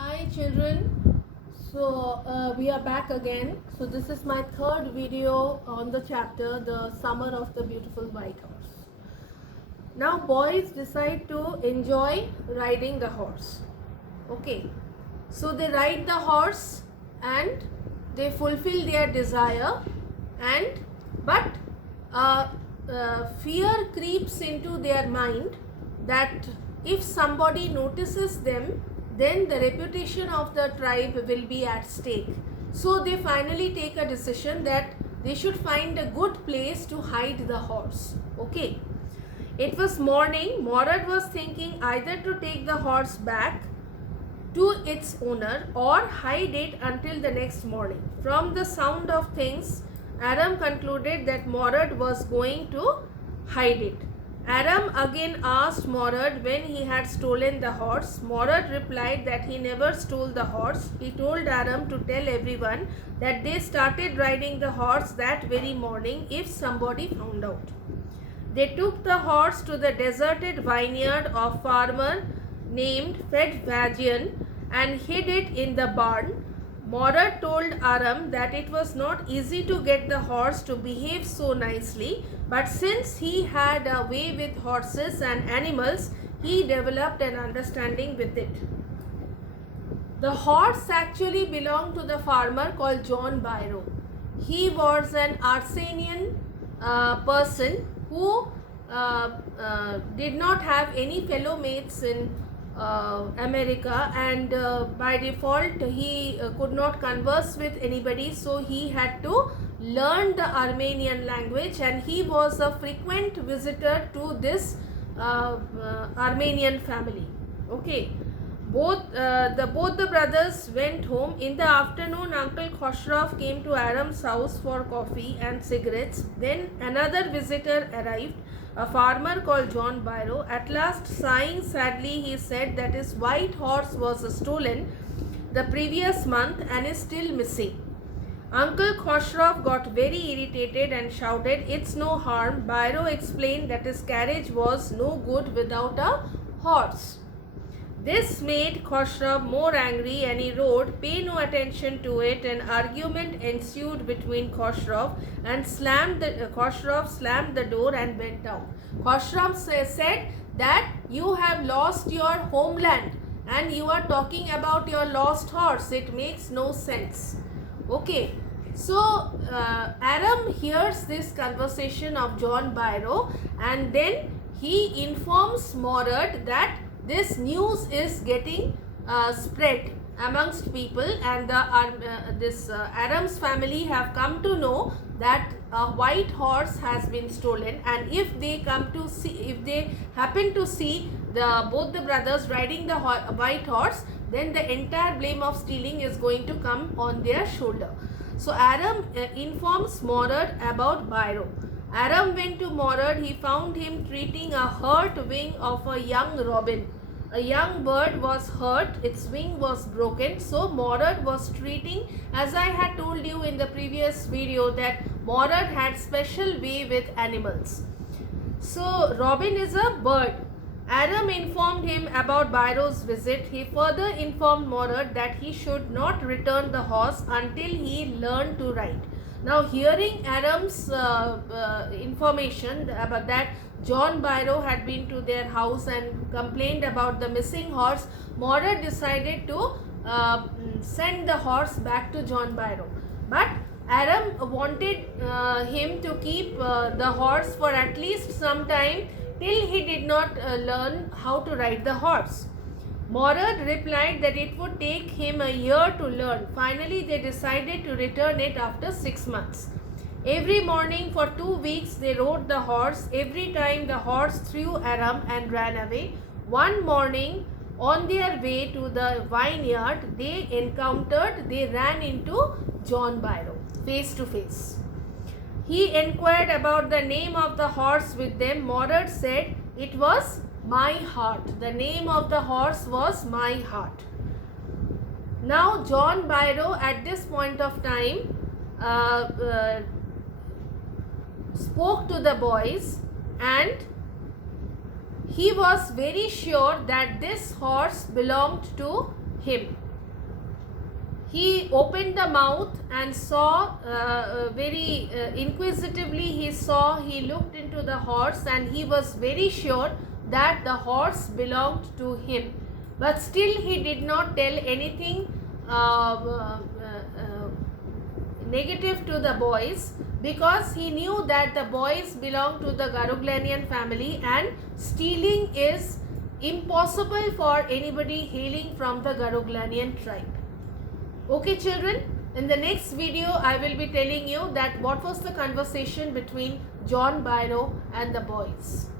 Hi children, we are back again. So this is my third video on the chapter The Summer of the Beautiful White Horse. Now boys decide to enjoy riding the horse. Okay, so they ride the horse and they fulfill their desire, and but fear creeps into their mind that if somebody notices them, then the reputation of the tribe will be at stake. So they finally take a decision that they should find a good place to hide the horse. Okay. It was morning. Morad was thinking either to take the horse back to its owner or hide it until the next morning. From the sound of things, Aram concluded that Morad was going to hide it. Aram again asked Morad when he had stolen the horse. Morad replied that he never stole the horse. He told Aram to tell everyone that they started riding the horse that very morning if somebody found out. They took the horse to the deserted vineyard of farmer named Fedvagian and hid it in the barn. Morad told Aram that it was not easy to get the horse to behave so nicely, but since he had a way with horses and animals, he developed an understanding with it. The horse actually belonged to the farmer called John Byro. He was an Arsenian person who did not have any fellow mates in America, and by default he could not converse with anybody, so he had to learn the Armenian language, and he was a frequent visitor to this Armenian family. Okay. Both the brothers went home. In the afternoon, Uncle Khosrow came to Aram's house for coffee and cigarettes. Then another visitor arrived, a farmer called John Byro. At last, sighing sadly, he said that his white horse was stolen the previous month and is still missing. Uncle Khosrow got very irritated and shouted, "It's no harm." Byro explained that his carriage was no good without a horse. This made Khosrow more angry and he roared, "Pay no attention to it." An argument ensued between Khosrow and Khosrow slammed the door and went out. Khosrow said that you have lost your homeland and you are talking about your lost horse. It makes no sense. Okay. So Aram hears this conversation of John Byro, and then he informs Morad that this news is getting spread amongst people, and Aram's family have come to know that a white horse has been stolen, and if they happen to see both the brothers riding the white horse, then the entire blame of stealing is going to come on their shoulder. So Aram informs Morad about Byro. Aram went to Morad. He found him treating a hurt wing of a young robin. A young bird was hurt, its wing was broken. So Morad was treating, as I had told you in the previous video, that Morad had special way with animals. So robin is a bird. Aram informed him about Byro's visit. He further informed Morad that he should not return the horse until he learned to ride. Now, hearing Aram's information about that John Byro had been to their house and complained about the missing horse, Morad decided to send the horse back to John Byro. But Aram wanted him to keep the horse for at least some time till he did not learn how to ride the horse. Morad replied that it would take him a year to learn. Finally, they decided to return it after 6 months. Every morning for 2 weeks, they rode the horse. Every time the horse threw Aram and ran away. One morning, on their way to the vineyard, they ran into John Byro face to face. He inquired about the name of the horse with them. Morad said it was My Heart. The name of the horse was My Heart. Now John Byro at this point of time spoke to the boys, and he was very sure that this horse belonged to him. He opened the mouth and saw very inquisitively. He looked into the horse, and he was very sure that the horse belonged to him. But still he did not tell anything negative to the boys, because he knew that the boys belong to the Garuglanian family and stealing is impossible for anybody hailing from the Garuglanian tribe. Okay children, in the next video I will be telling you that what was the conversation between John Biro and the boys.